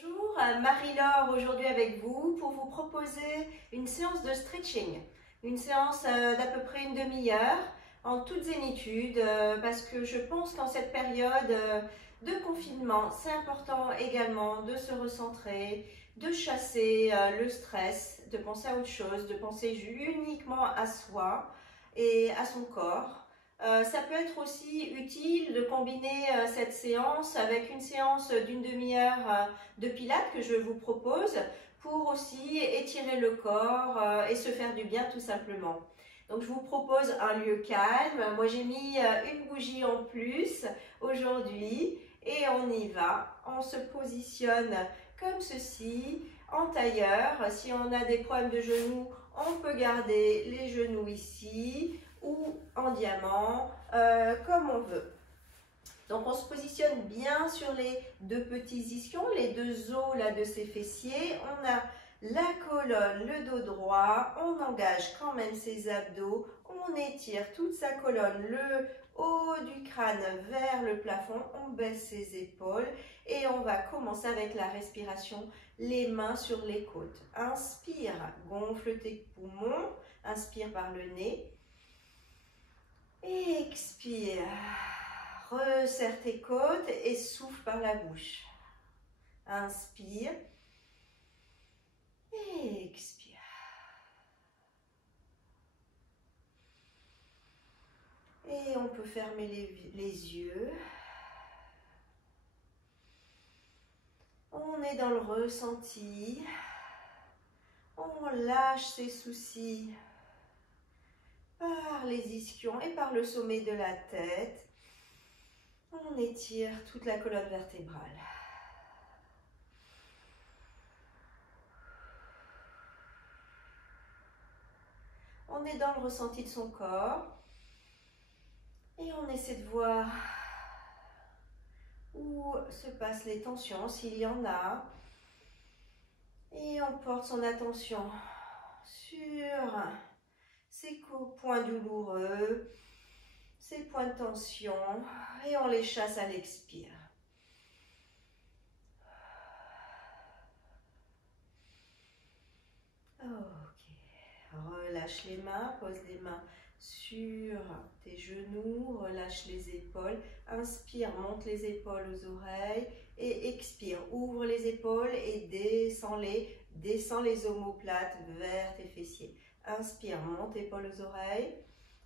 Bonjour, Marie-Laure aujourd'hui avec vous pour vous proposer une séance de stretching. Une séance d'à peu près une demi-heure en toute zénitude parce que je pense qu'en cette période de confinement, c'est important également de se recentrer, de chasser le stress, de penser à autre chose, de penser uniquement à soi et à son corps. Ça peut être aussi utile de combiner cette séance avec une séance d'une demi-heure de pilates que je vous propose pour aussi étirer le corps et se faire du bien tout simplement. Donc je vous propose un lieu calme. Moi j'ai mis une bougie en plus aujourd'hui et on y va. On se positionne comme ceci en tailleur. Si on a des problèmes de genoux, on peut garder les genoux ici ou en diamant, comme on veut. Donc on se positionne bien sur les deux petits ischions, les deux os là de ses fessiers. On a la colonne, le dos droit, on engage quand même ses abdos, on étire toute sa colonne, le haut du crâne vers le plafond, on baisse ses épaules et on va commencer avec la respiration, les mains sur les côtes. Inspire, gonfle tes poumons, inspire par le nez. Expire, resserre tes côtes et souffle par la bouche. Inspire, expire. Et on peut fermer les yeux. On est dans le ressenti. On lâche ses soucis par les ischions et par le sommet de la tête. On étire toute la colonne vertébrale. On est dans le ressenti de son corps et on essaie de voir où se passent les tensions, s'il y en a. Et on porte son attention sur ces points douloureux, ces points de tension, et on les chasse à l'expire. Ok, relâche les mains, pose les mains sur tes genoux, relâche les épaules, inspire, monte les épaules aux oreilles et expire, ouvre les épaules et descends les omoplates vers tes fessiers. Inspire, monte épaules aux oreilles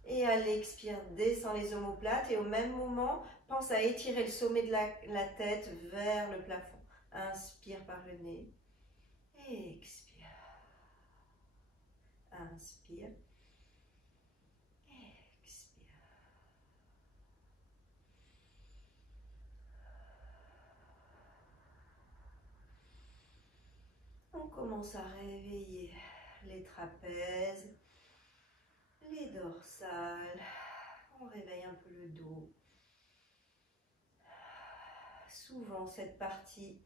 et à l'expire, descends les omoplates et au même moment, pense à étirer le sommet de la tête vers le plafond. Inspire par le nez et expire. Inspire. On commence à réveiller les trapèzes, les dorsales. On réveille un peu le dos. Souvent, cette partie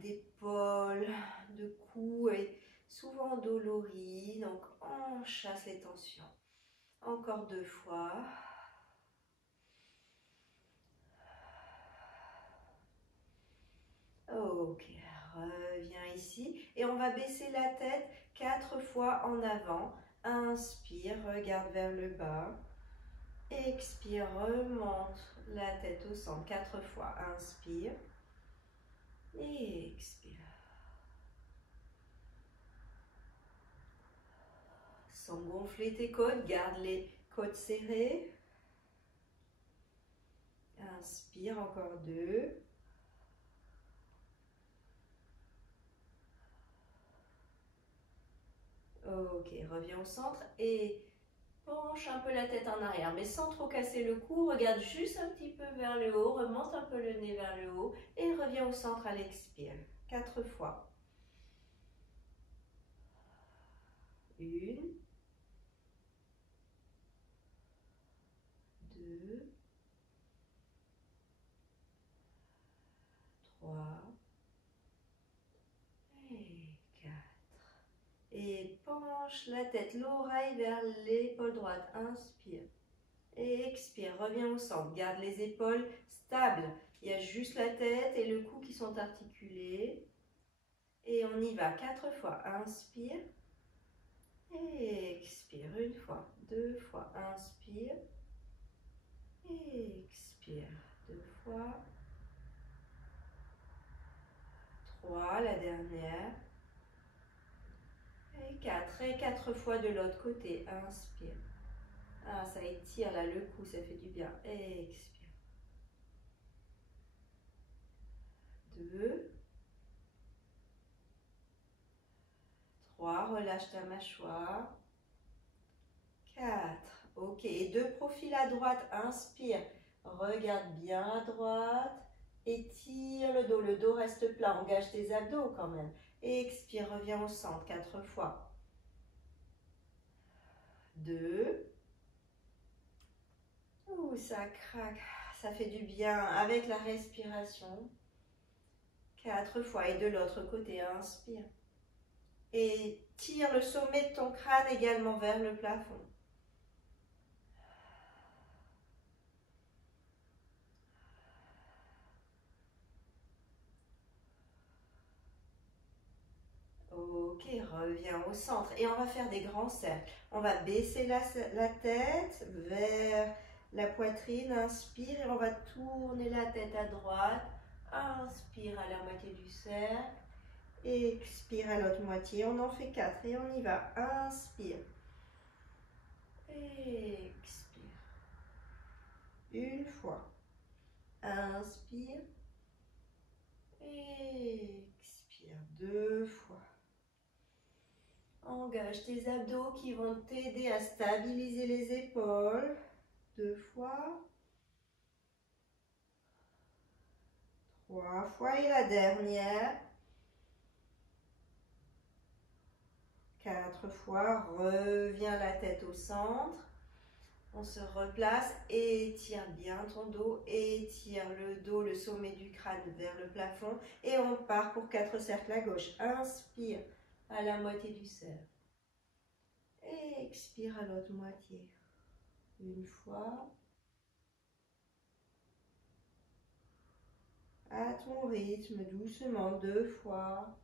d'épaule, de cou est souvent dolorie. Donc, on chasse les tensions. Encore 2 fois. Ok, reviens ici et on va baisser la tête 4 fois en avant. Inspire, regarde vers le bas. Expire, remonte la tête au centre 4 fois. Inspire et expire. Sans gonfler tes côtes, garde les côtes serrées. Inspire, encore 2. Ok, reviens au centre et penche un peu la tête en arrière, mais sans trop casser le cou. Regarde juste un petit peu vers le haut, remonte un peu le nez vers le haut et reviens au centre à l'expire. 4 fois. 1, 2, 3 et 4. Et penche la tête, l'oreille vers l'épaule droite. Inspire. Expire, reviens au centre. Garde les épaules stables. Il y a juste la tête et le cou qui sont articulés. Et on y va 4 fois. Inspire. Expire. Une fois, 2 fois. Inspire. Expire. 2 fois. 3, la dernière. Et 4. Et 4 fois de l'autre côté. Inspire. Ah, ça étire là le cou, ça fait du bien. Expire. 2. 3, relâche ta mâchoire. 4. Ok, et de profil à droite, inspire. Regarde bien à droite. Étire le dos reste plat. Engage tes abdos quand même. Expire, reviens au centre, 4 fois. 2. Ouh, ça craque, ça fait du bien avec la respiration. 4 fois, et de l'autre côté, inspire. Et tire le sommet de ton crâne également vers le plafond. Ok, reviens au centre et on va faire des grands cercles. On va baisser la tête vers la poitrine, inspire et on va tourner la tête à droite. Inspire à la moitié du cercle, expire à l'autre moitié. On en fait 4 et on y va. Inspire, expire. Une fois. Inspire, expire. 2 fois. Engage tes abdos qui vont t'aider à stabiliser les épaules. 2 fois. 3 fois et la dernière. 4 fois. Reviens la tête au centre. On se replace, étire bien ton dos, étire le dos, le sommet du crâne vers le plafond et on part pour 4 cercles à gauche. Inspire à la moitié du cercle. Expire à l'autre moitié. Une fois. À ton rythme, doucement, 2 fois.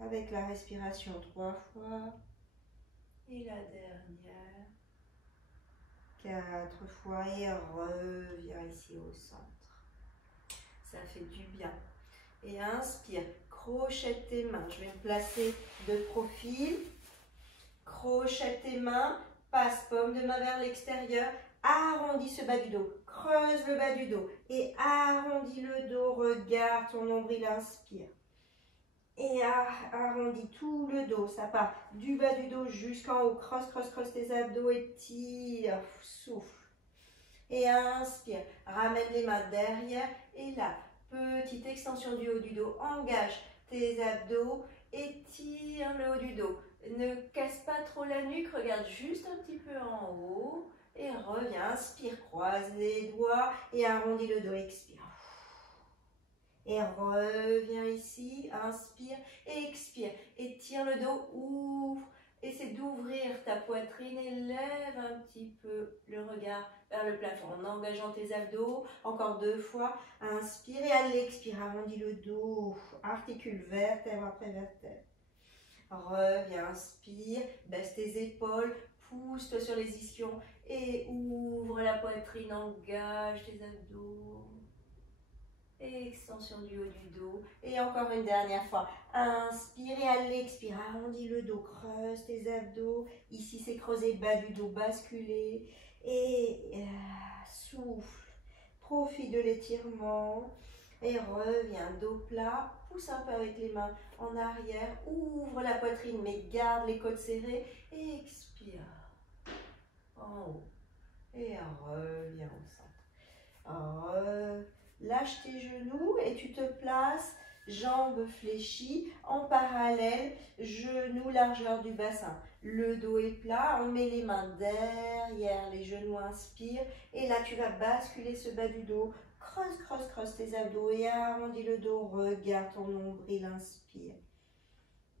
Avec la respiration, 3 fois. Et la dernière. 4 fois et reviens ici au centre. Ça fait du bien. Et inspire, crochette tes mains. Je vais me placer de profil. Crochette tes mains, passe paume de main vers l'extérieur. Arrondis ce bas du dos, creuse le bas du dos et arrondis le dos, regarde ton nombril, inspire. Et arrondis tout le dos, ça part du bas du dos jusqu'en haut, creuse, creuse, creuse tes abdos et tire, souffle. Et inspire, ramène les mains derrière et là, petite extension du haut du dos, engage tes abdos et tire le haut du dos. Ne casse pas trop la nuque, regarde juste un petit peu en haut et reviens, inspire, croise les doigts et arrondis le dos, expire. Et reviens ici, inspire, expire, et tire le dos, ouvre. Essaie d'ouvrir ta poitrine et lève un petit peu le regard vers le plafond en engageant tes abdos. Encore 2 fois, inspire et à l'expire, arrondis le dos, articule vertèbre après vertèbre. Reviens, inspire, baisse tes épaules, pousse-toi sur les ischions et ouvre la poitrine, engage tes abdos. Extension du haut du dos. Et encore une dernière fois. Inspire et à l'expire, arrondis le dos, creuse tes abdos. Ici, c'est creuser bas du dos, basculer. Et souffle. Profite de l'étirement. Et reviens, dos plat. Pousse un peu avec les mains en arrière. Ouvre la poitrine, mais garde les côtes serrées. Et expire. En haut. Et reviens au centre. Lâche tes genoux et tu te places, jambes fléchies, en parallèle, genoux largeur du bassin. Le dos est plat, on met les mains derrière les genoux, inspire. Et là, tu vas basculer ce bas du dos. Creuse, creuse, creuse tes abdos et arrondis le dos. Regarde ton nombril, inspire.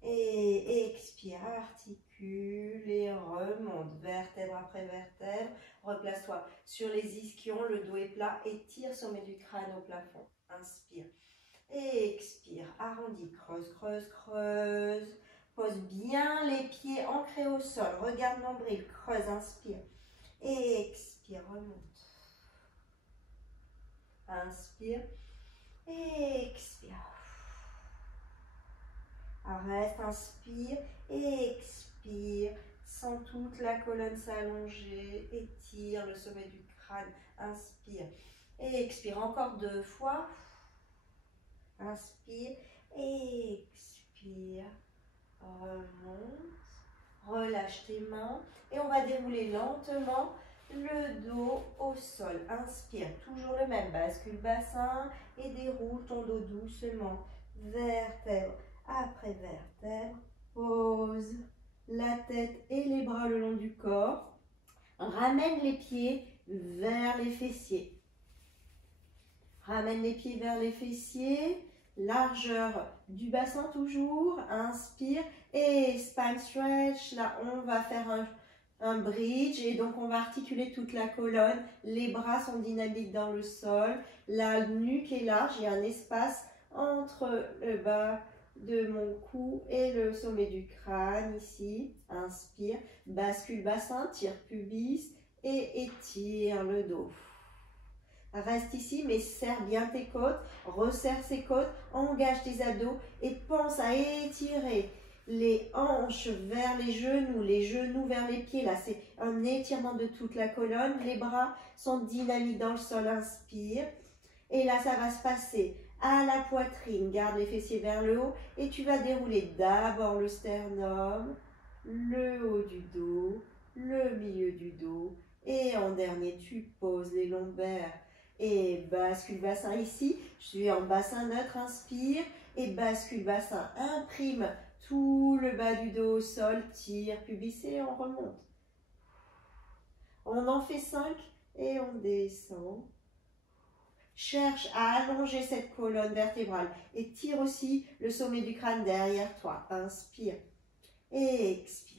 Et expire, articule. circule et remonte, vertèbre après vertèbre. Replace-toi sur les ischions, le dos est plat, étire sommet du crâne au plafond. Inspire. Expire, arrondis, creuse, creuse, creuse. Pose bien les pieds ancrés au sol. Regarde nombril, creuse, inspire. Expire, remonte. Inspire. Expire. Reste, inspire. Expire. Sens toute la colonne s'allonger. Étire le sommet du crâne. Inspire. Expire encore 2 fois. Inspire, expire, remonte, relâche tes mains et on va dérouler lentement le dos au sol. Inspire, toujours le même, bascule bassin et déroule ton dos doucement, vertèbre après vertèbre. Pose la tête et les bras le long du corps. Ramène les pieds vers les fessiers. Ramène les pieds vers les fessiers. Largeur du bassin toujours, inspire et spine stretch, là on va faire un bridge et donc on va articuler toute la colonne, les bras sont dynamiques dans le sol, la nuque est large, il y a un espace entre le bas de mon cou et le sommet du crâne ici, inspire, bascule bassin, tire pubis et étire le dos. Reste ici, mais serre bien tes côtes, resserre ses côtes, engage tes abdos et pense à étirer les hanches vers les genoux vers les pieds. Là, c'est un étirement de toute la colonne. Les bras sont dynamiques dans le sol, inspire. Et là, ça va se passer à la poitrine. Garde les fessiers vers le haut et tu vas dérouler d'abord le sternum, le haut du dos, le milieu du dos. Et en dernier, tu poses les lombaires. Et bascule bassin ici, je suis en bassin neutre, inspire, et bascule bassin, imprime tout le bas du dos au sol, tire, pubis et on remonte. On en fait 5 et on descend. Cherche à allonger cette colonne vertébrale et tire aussi le sommet du crâne derrière toi. Inspire et expire.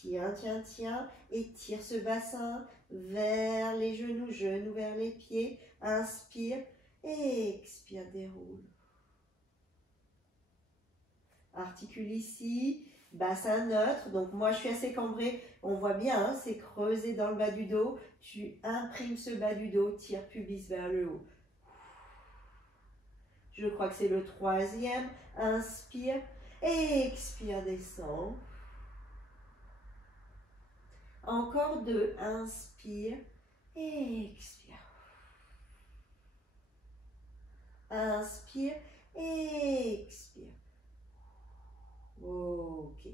Tiens, tiens, tiens, étire ce bassin vers les genoux, genoux vers les pieds. Inspire et expire, déroule. Articule ici, bassin neutre. Donc moi je suis assez cambrée, on voit bien, hein, c'est creusé dans le bas du dos. Tu imprimes ce bas du dos, tire pubis vers le haut. Je crois que c'est le 3e. Inspire et expire, descend. Encore 2, inspire et expire. Inspire et expire. Ok.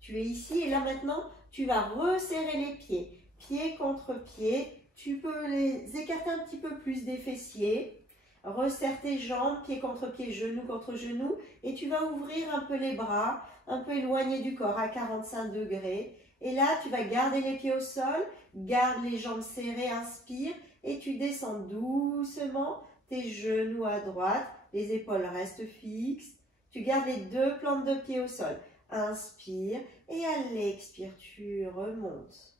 Tu es ici et là maintenant, tu vas resserrer les pieds. Pied contre pied. Tu peux les écarter un petit peu plus des fessiers. Resserre tes jambes, pied contre pied, genou contre genou. Et tu vas ouvrir un peu les bras, un peu éloigné du corps à 45 degrés. Et là, tu vas garder les pieds au sol, garde les jambes serrées, inspire, et tu descends doucement tes genoux à droite, les épaules restent fixes. Tu gardes les 2 plantes de pied au sol. Inspire, et à l'expire, tu remontes.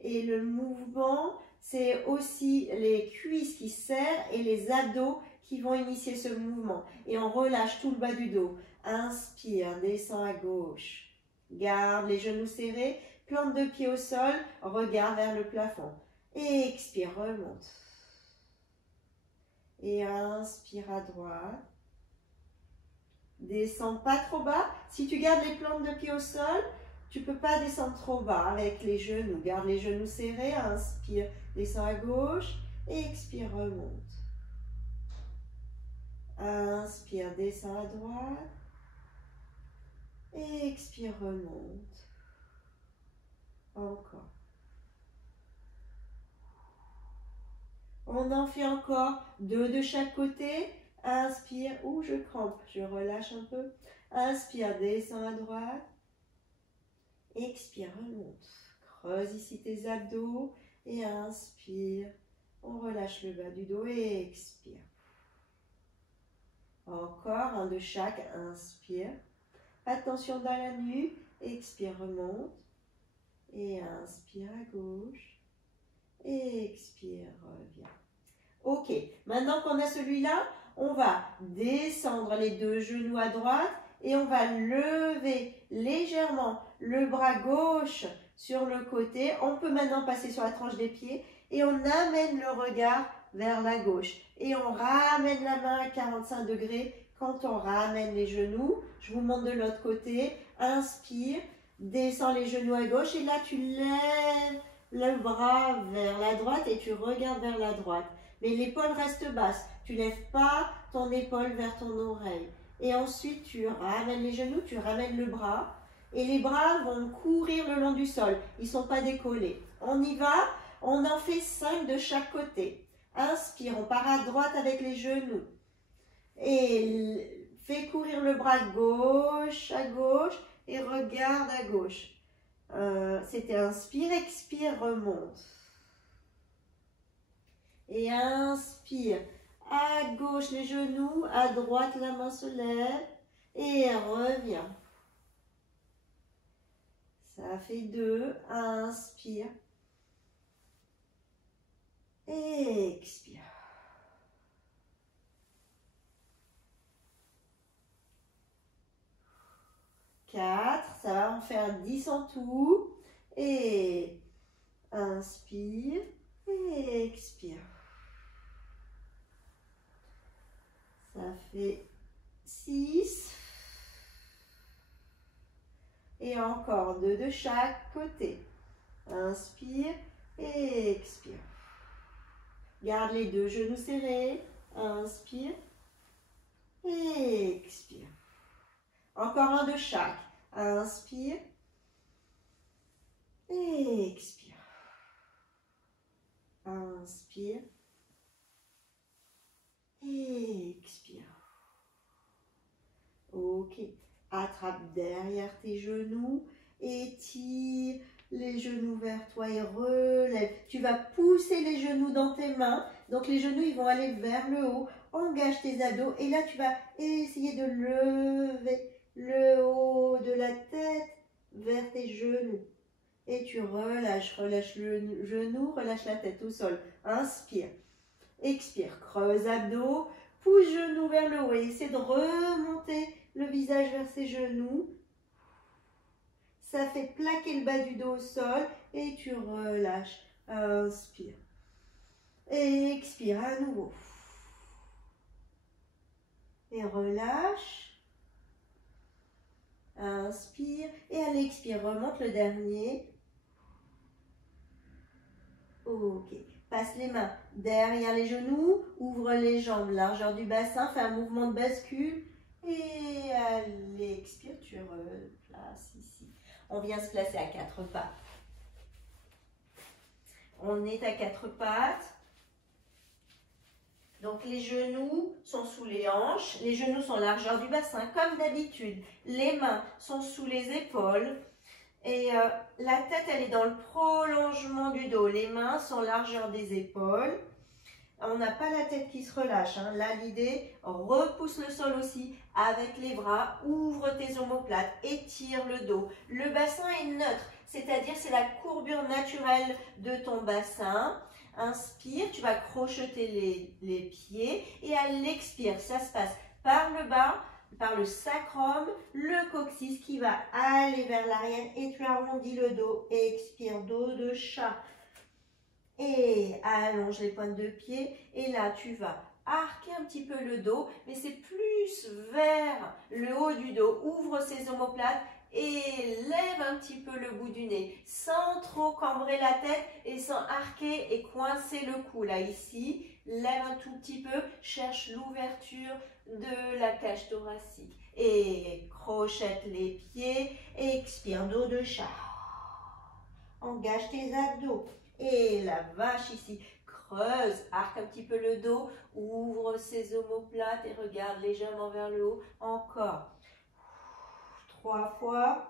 Et le mouvement, c'est aussi les cuisses qui serrent et les abdos qui vont initier ce mouvement. Et on relâche tout le bas du dos. Inspire, descends à gauche. Garde les genoux serrés, plante de pied au sol, regard vers le plafond. Et expire, remonte. Et inspire à droite. Descends pas trop bas. Si tu gardes les plantes de pied au sol, tu ne peux pas descendre trop bas avec les genoux. Garde les genoux serrés, inspire, descends à gauche. Et expire, remonte. Inspire, descends à droite. Et expire, remonte. Encore. On en fait encore 2 de chaque côté. Inspire, je crampe, je relâche un peu. Inspire, descends à droite. Expire, remonte. Creuse ici tes abdos. Et inspire. On relâche le bas du dos et expire. Encore un de chaque. Inspire. Attention dans la nuque. Expire, remonte. Et inspire à gauche. Expire, reviens. Ok, maintenant qu'on a celui-là, on va descendre les deux genoux à droite et on va lever légèrement le bras gauche sur le côté. On peut maintenant passer sur la tranche des pieds et on amène le regard vers la gauche. Et on ramène la main à 45 degrés quand on ramène les genoux. Je vous montre de l'autre côté. Inspire, descends les genoux à gauche et là tu lèves le bras vers la droite et tu regardes vers la droite. Mais l'épaule reste basse. Tu ne lèves pas ton épaule vers ton oreille. Et ensuite, tu ramènes les genoux, tu ramènes le bras. Et les bras vont courir le long du sol. Ils ne sont pas décollés. On y va. On en fait 5 de chaque côté. Inspire, on part à droite avec les genoux. Et fais courir le bras gauche à gauche et regarde à gauche. C'était inspire, expire, remonte. Et inspire, à gauche les genoux, à droite la main se lève et reviens. Ça fait 2, inspire et expire. 4, ça va en faire 10 en tout. Et inspire et expire. Ça fait 6. Et encore 2 de chaque côté. Inspire et expire. Garde les deux genoux serrés. Inspire et expire. Encore un de chaque. Inspire et expire. Inspire et expire. Ok. Attrape derrière tes genoux, étire les genoux vers toi et relève. Tu vas pousser les genoux dans tes mains, donc les genoux ils vont aller vers le haut. Engage tes abdos et là tu vas essayer de lever le haut de la tête vers tes genoux. Et tu relâches le genou, relâche la tête au sol. Inspire, expire, creuse abdos, pousse genoux vers le haut et essaie de remonter le visage vers ses genoux. Ça fait plaquer le bas du dos au sol et tu relâches. Inspire. Et expire à nouveau. Et relâche. Inspire. Et à l'expire, remonte le dernier. Ok. Passe les mains derrière les genoux. Ouvre les jambes, largeur du bassin. Fais un mouvement de bascule. Et à l'expire, tu replaces ici. On vient se placer à 4 pattes. On est à 4 pattes. Donc les genoux sont sous les hanches. Les genoux sont largeur du bassin comme d'habitude. Les mains sont sous les épaules. Et la tête, elle est dans le prolongement du dos. Les mains sont largeur des épaules. On n'a pas la tête qui se relâche. Hein. Là, l'idée, repousse le sol aussi avec les bras. Ouvre tes omoplates, étire le dos. Le bassin est neutre, c'est-à-dire c'est la courbure naturelle de ton bassin. Inspire, tu vas crocheter les pieds. Et à l'expire, ça se passe par le bas, par le sacrum, le coccyx qui va aller vers l'arrière. Et tu arrondis le dos. Expire, dos de chat. Et allonge les pointes de pied. Et là, tu vas arquer un petit peu le dos, mais c'est plus vers le haut du dos. Ouvre ses omoplates et lève un petit peu le bout du nez, sans trop cambrer la tête et sans arquer et coincer le cou. Là, ici, lève un tout petit peu, cherche l'ouverture de la cage thoracique. Et crochette les pieds, expire, dos de chat. Engage tes abdos. Et la vache ici, creuse, arque un petit peu le dos, ouvre ses omoplates et regarde légèrement vers le haut. Encore. 3 fois.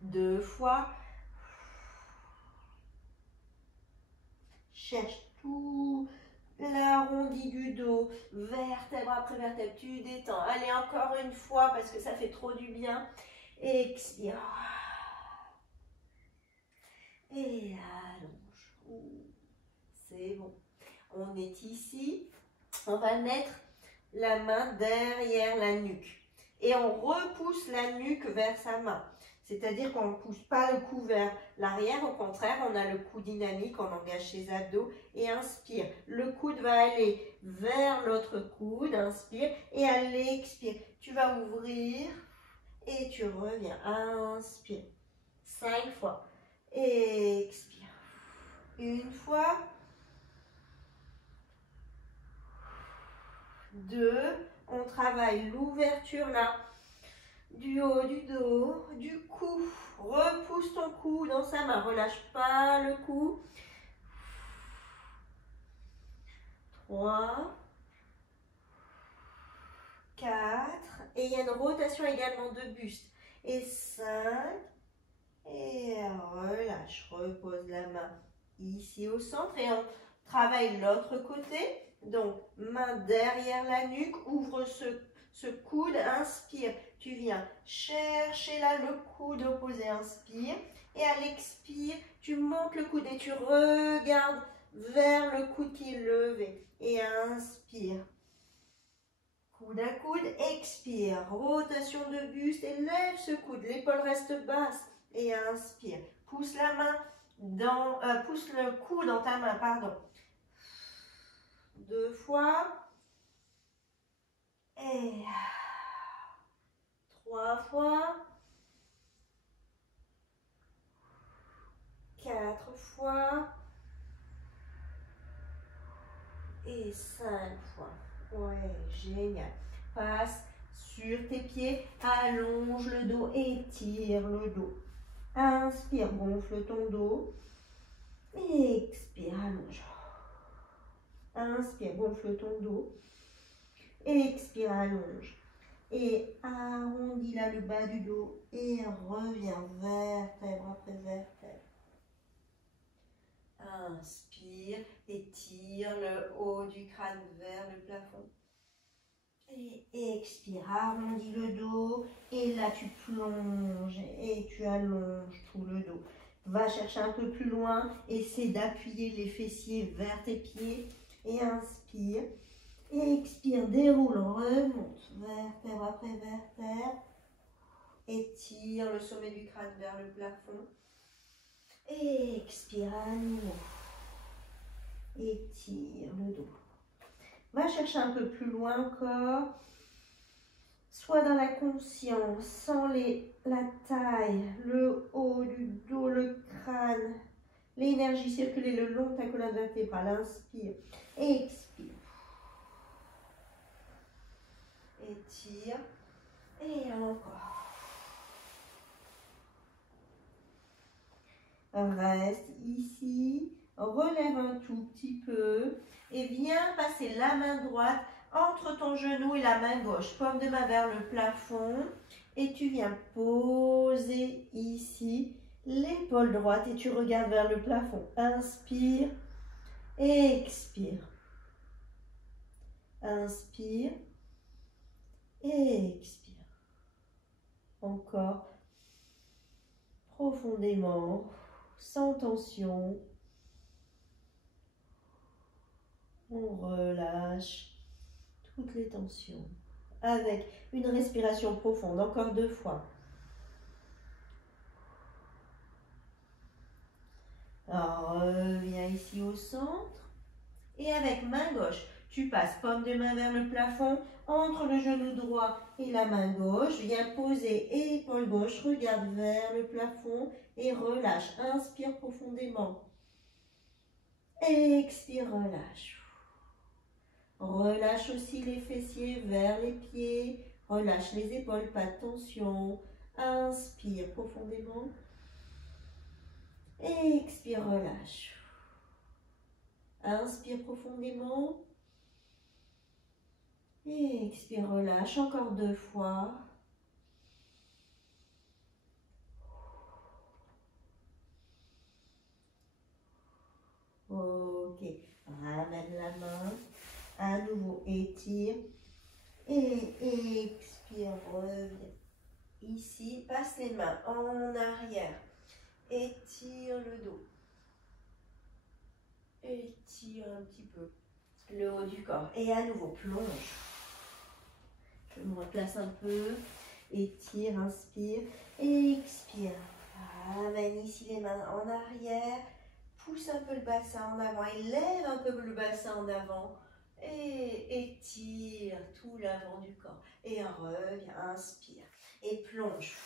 2 fois. Cherche tout l'arrondi du dos, vertèbre après vertèbre, tu détends. Allez, encore une fois parce que ça fait trop du bien. Expire. Et allonge. C'est bon. On est ici. On va mettre la main derrière la nuque. Et on repousse la nuque vers sa main. C'est-à-dire qu'on ne pousse pas le cou vers l'arrière. Au contraire, on a le cou dynamique, on engage ses abdos et inspire. Le coude va aller vers l'autre coude, inspire. Et à l'expire, tu vas ouvrir et tu reviens. Inspire. 5 fois. Expire. Une fois. 2. On travaille l'ouverture là. Du haut du dos, du cou. Repousse ton cou dans sa main. Relâche pas le cou. 3, 4. Et il y a une rotation également de buste. Et 5. Et relâche. Repose la main ici au centre. Et on travaille l'autre côté. Donc, main derrière la nuque. Ouvre ce coude. Inspire. Tu viens chercher là le coude opposé, inspire. Et à l'expire, tu montes le coude et tu regardes vers le coude qui est levé. Et inspire. Coude à coude, expire. Rotation de buste et lève ce coude. L'épaule reste basse. Et inspire. Pousse la main dans, pousse le coude dans ta main, pardon. 2 fois. Et 3 fois, 4 fois et 5 fois. Ouais, génial. Passe sur tes pieds, allonge le dos, étire le dos. Inspire, gonfle ton dos. Expire, allonge. Inspire, gonfle ton dos. Expire, allonge. Et arrondis là le bas du dos et reviens vertèbre après vertèbre. Inspire, étire le haut du crâne vers le plafond. Et expire, arrondis le dos. Et là, tu plonges et tu allonges tout le dos. Va chercher un peu plus loin. Essaie d'appuyer les fessiers vers tes pieds. Et inspire. Et expire, déroule, remonte. Vertèbre après vertèbre. Étire le sommet du crâne vers le plafond. Et expire à nouveau. Étire le dos. Va chercher un peu plus loin encore. Sois dans la conscience, sens la taille, le haut du dos, le crâne. L'énergie circuler le long de ta colonne vertébrale. Inspire. Expire. Étire. Et encore. Reste ici. Relève un tout petit peu. Et viens passer la main droite entre ton genou et la main gauche. Paume de main vers le plafond. Et tu viens poser ici l'épaule droite et tu regardes vers le plafond. Inspire. Expire. Inspire. Expire. Encore. Profondément. Sans tension. On relâche toutes les tensions avec une respiration profonde. Encore 2 fois. Alors, reviens ici au centre. Et avec main gauche, tu passes paume de main vers le plafond, entre le genou droit et la main gauche. Viens poser épaule gauche, regarde vers le plafond et relâche. Inspire profondément. Expire, relâche. Relâche aussi les fessiers vers les pieds. Relâche les épaules, pas de tension. Inspire profondément. Expire, relâche. Inspire profondément. Expire, relâche. Encore 2 fois. Ok. Ramène la main. étire. Et expire, reviens. Ici, passe les mains en arrière. Étire le dos. Étire un petit peu le haut du corps. Et à nouveau, plonge. Je me replace un peu. Étire, inspire. Expire. Amène ici les mains en arrière. Pousse un peu le bassin en avant. Et lève un peu le bassin en avant. Et étire tout l'avant du corps. Et reviens, inspire. Et plonge.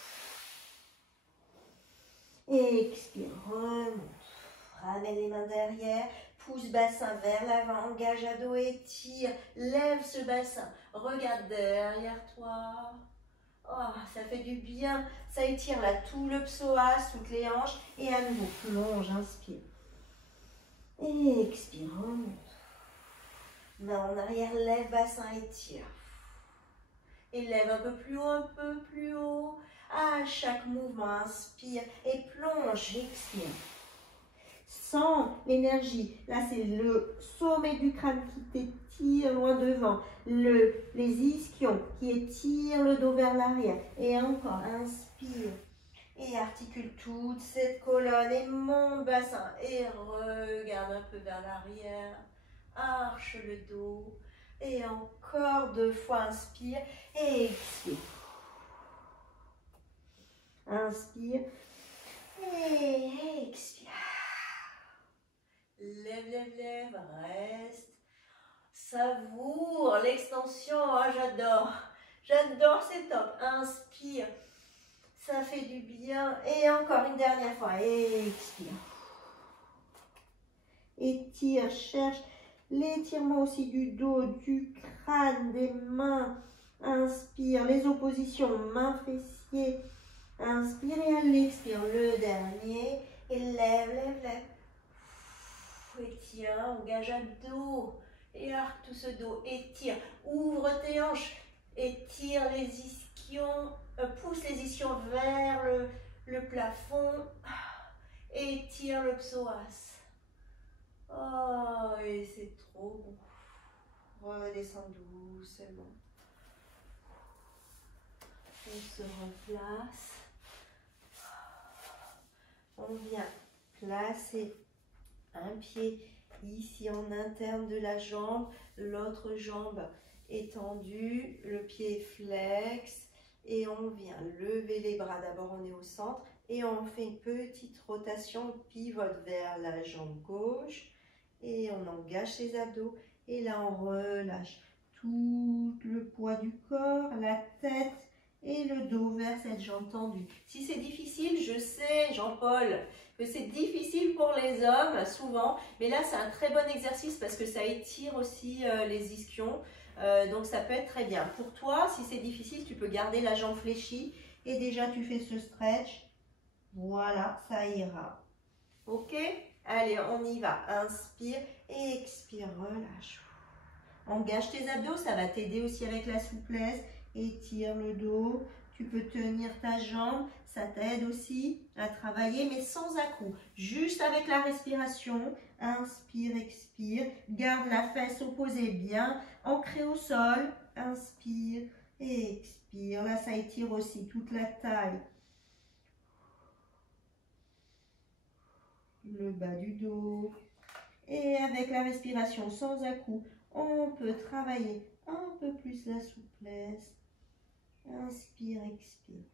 Et expire, remonte. Ramène les mains derrière. Pousse bassin vers l'avant. Engage à dos, étire. Lève ce bassin. Regarde derrière toi. Oh, ça fait du bien. Ça étire là tout le psoas, toutes les hanches. Et à nouveau, plonge, inspire. Et expire, remonte. Main en arrière, lève, bassin, étire. Et lève un peu plus haut, un peu plus haut. À chaque mouvement, inspire et plonge, expire. Sens l'énergie. Là, c'est le sommet du crâne qui t'étire loin devant. Les ischions qui étirent le dos vers l'arrière. Et encore, inspire. Et articule toute cette colonne et monte bassin. Et regarde un peu vers l'arrière. Arche le dos. Et encore 2 fois, inspire et expire. Inspire et expire. Lève, lève, lève, reste. Savoure l'extension. Oh, j'adore. J'adore, c'est top. Inspire. Ça fait du bien. Et encore une dernière fois. Et expire. Étire, cherche l'étirement aussi du dos, du crâne, des mains. Inspire, les oppositions, mains, fessiers. Inspire et à l'expire, le dernier. Et lève, lève, lève. Étire, engage à dos. Et arque tout ce dos. Étire, ouvre tes hanches. Étire les ischions. Pousse les ischions vers le plafond. Étire le psoas. Oh, et c'est trop bon. Redescends doucement. On se replace. On vient placer un pied ici en interne de la jambe, l'autre jambe étendue, le pied flex. Et on vient lever les bras. D'abord, on est au centre. Et on fait une petite rotation, pivote vers la jambe gauche. Et on engage les abdos. Et là, on relâche tout le poids du corps, la tête et le dos vers cette jambe tendue. Si c'est difficile, je sais, Jean-Paul, que c'est difficile pour les hommes, souvent. Mais là, c'est un très bon exercice parce que ça étire aussi les ischions. Donc, ça peut être très bien. Pour toi, si c'est difficile, tu peux garder la jambe fléchie. Et déjà, tu fais ce stretch. Voilà, ça ira. Ok? Allez, on y va. Inspire et expire, relâche. Engage tes abdos, ça va t'aider aussi avec la souplesse. Étire le dos. Tu peux tenir ta jambe, ça t'aide aussi à travailler, mais sans à-coups. Juste avec la respiration. Inspire, expire. Garde la fesse opposée bien ancrée au sol. Inspire et expire. Là, ça étire aussi toute la taille. Le bas du dos. Et avec la respiration sans à-coups, on peut travailler un peu plus la souplesse. Inspire, expire.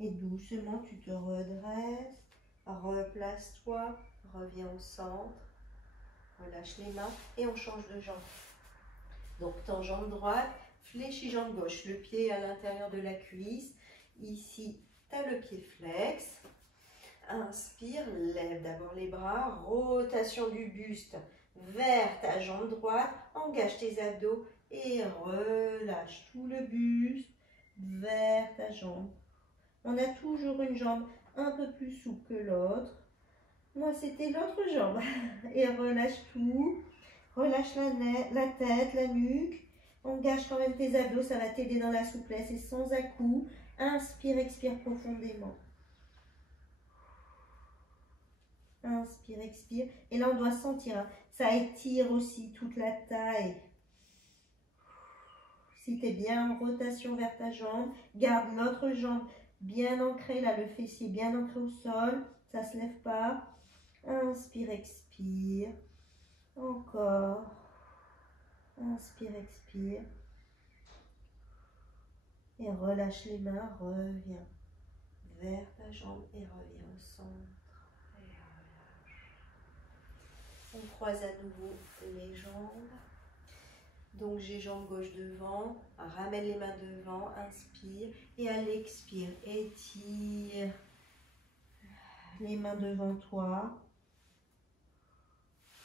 Et doucement, tu te redresses. Replace-toi. Reviens au centre. Relâche les mains et on change de jambe. Donc, ton jambe droite, fléchis jambe gauche. Le pied à l'intérieur de la cuisse. Ici, tu as le pied flex. Inspire, lève d'abord les bras, rotation du buste vers ta jambe droite, engage tes abdos et relâche tout le buste vers ta jambe. On a toujours une jambe un peu plus souple que l'autre. Moi, c'était l'autre jambe. Et relâche tout, relâche la tête, la nuque, engage quand même tes abdos, ça va t'aider dans la souplesse et sans à-coups. Inspire, expire profondément. Inspire, expire. Et là, on doit sentir. Hein, Ça étire aussi toute la taille. Si tu es bien en rotation vers ta jambe, garde l'autre jambe bien ancrée, là le fessier bien ancré au sol, ça ne se lève pas. Inspire, expire. Encore. Inspire, expire. Et relâche les mains, reviens vers ta jambe et reviens au centre. Et relâche. On croise à nouveau les jambes. Donc j'ai jambe gauche devant, ramène les mains devant, inspire et à l'expire, étire les mains devant toi.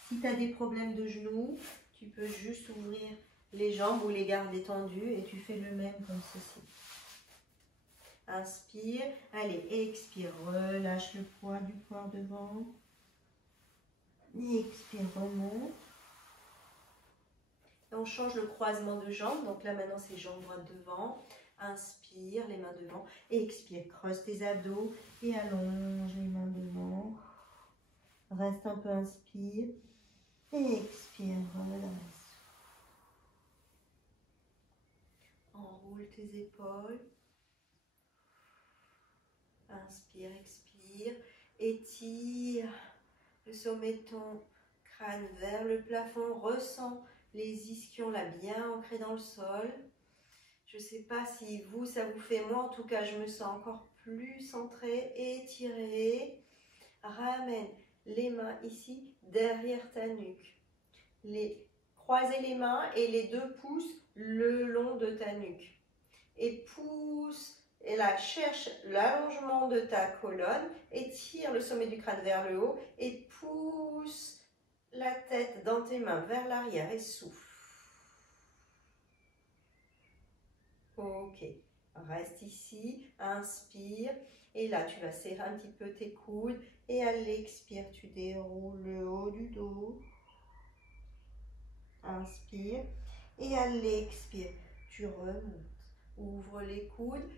Si tu as des problèmes de genoux, tu peux juste ouvrir les jambes ou les garder tendues et tu fais le même comme ceci. Inspire, allez, expire, relâche le poids du corps devant. Expire, remonte. Et on change le croisement de jambes. Donc là maintenant c'est jambes droite devant. Inspire, les mains devant. Expire, creuse tes abdos et allonge les mains devant. Reste un peu, inspire. Expire, relâche. Enroule tes épaules. Inspire, expire. Étire le sommet de ton crâne vers le plafond. Ressens les ischions là bien ancrés dans le sol. Je ne sais pas si vous, ça vous fait, moi en tout cas, je me sens encore plus centrée, étirée. Ramène les mains ici derrière ta nuque. Croisez les mains et les 2 pouces le long de ta nuque. Et pousse, et là, cherche l'allongement de ta colonne, étire le sommet du crâne vers le haut et pousse la tête dans tes mains vers l'arrière et souffle. Ok, reste ici, inspire et là tu vas serrer un petit peu tes coudes et à l'expire tu déroules le haut du dos. Inspire et à l'expire tu remontes. Ouvre les coudes,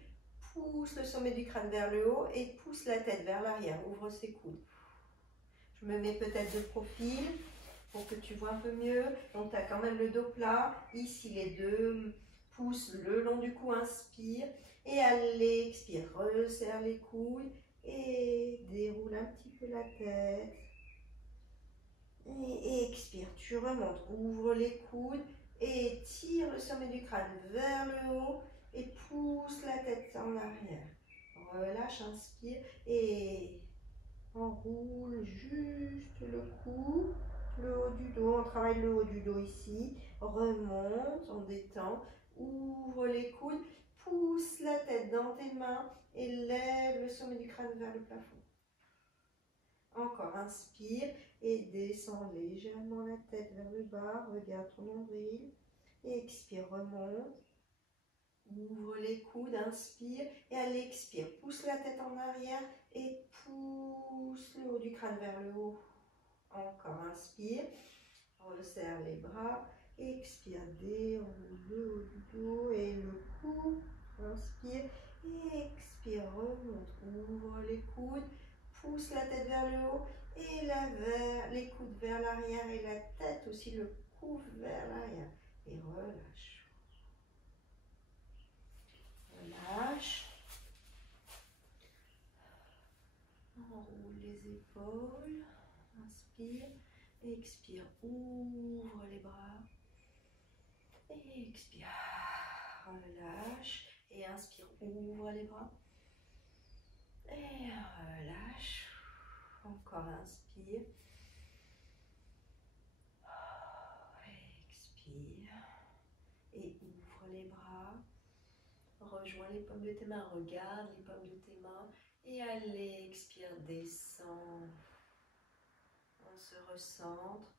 pousse le sommet du crâne vers le haut et pousse la tête vers l'arrière. Ouvre ses coudes. Je me mets peut-être de profil pour que tu vois un peu mieux. Donc tu as quand même le dos plat. Ici les 2 pouces le long du cou, inspire. Et à l'expire, resserre les coudes et déroule un petit peu la tête. Et expire, tu remontes, ouvre les coudes et tire le sommet du crâne vers le haut et pousse la tête en arrière. Relâche, inspire et enroule juste le cou, le haut du dos. On travaille le haut du dos ici. Remonte, on détend, ouvre les coudes, pousse la tête dans tes mains et lève le sommet du crâne vers le plafond. Encore, inspire et descends légèrement la tête vers le bas. Regarde ton nombril. Expire, remonte. Ouvre les coudes, inspire et à l'expire, pousse la tête en arrière et pousse le haut du crâne vers le haut. Encore, inspire, resserre les bras, expire, déroule le haut du dos et le cou. Inspire, expire, remonte, ouvre les coudes, pousse la tête vers le haut et les coudes vers l'arrière et la tête aussi, le cou vers l'arrière et relâche. Relâche. Enroule les épaules. Inspire. Expire. Ouvre les bras. Et expire. Relâche. Et inspire. Ouvre les bras. Et relâche. Encore inspire. Expire. Et ouvre les bras. Rejoins les paumes de tes mains, regarde les paumes de tes mains et allez, expire, descends. On se recentre,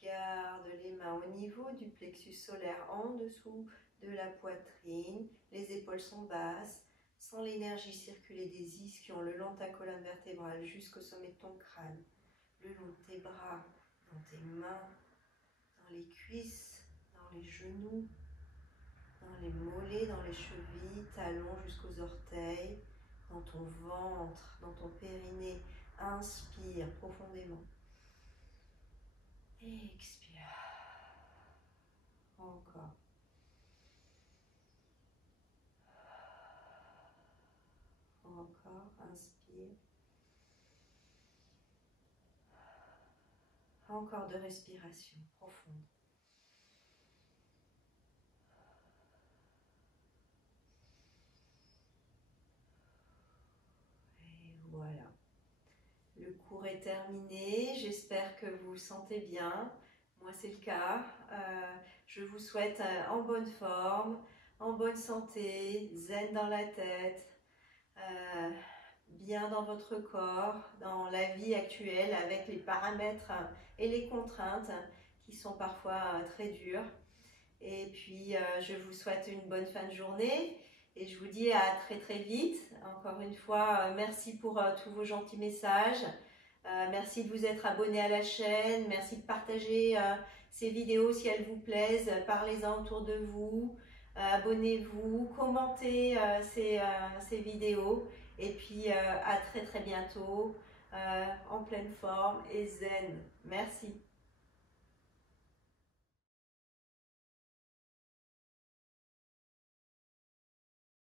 garde les mains au niveau du plexus solaire en dessous de la poitrine, les épaules sont basses, sens l'énergie circuler des ischions le long de ta colonne vertébrale jusqu'au sommet de ton crâne, le long de tes bras, dans tes mains, dans les cuisses, dans les genoux, dans les mollets, dans les chevilles, talons jusqu'aux orteils, dans ton ventre, dans ton périnée. Inspire profondément. Expire. Encore. Encore, inspire. Encore de respiration profonde. Et voilà. Le cours est terminé. J'espère que vous vous sentez bien. Moi, c'est le cas. Je vous souhaite en bonne forme, en bonne santé, zen dans la tête, bien dans votre corps, dans la vie actuelle avec les paramètres et les contraintes qui sont parfois très dures. Et puis, je vous souhaite une bonne fin de journée et je vous dis à très très vite. Encore une fois, merci pour tous vos gentils messages. Merci de vous être abonné à la chaîne. Merci de partager ces vidéos si elles vous plaisent. Parlez-en autour de vous. Abonnez-vous, commentez ces vidéos. Et puis, à très très bientôt en pleine forme et zen. Merci.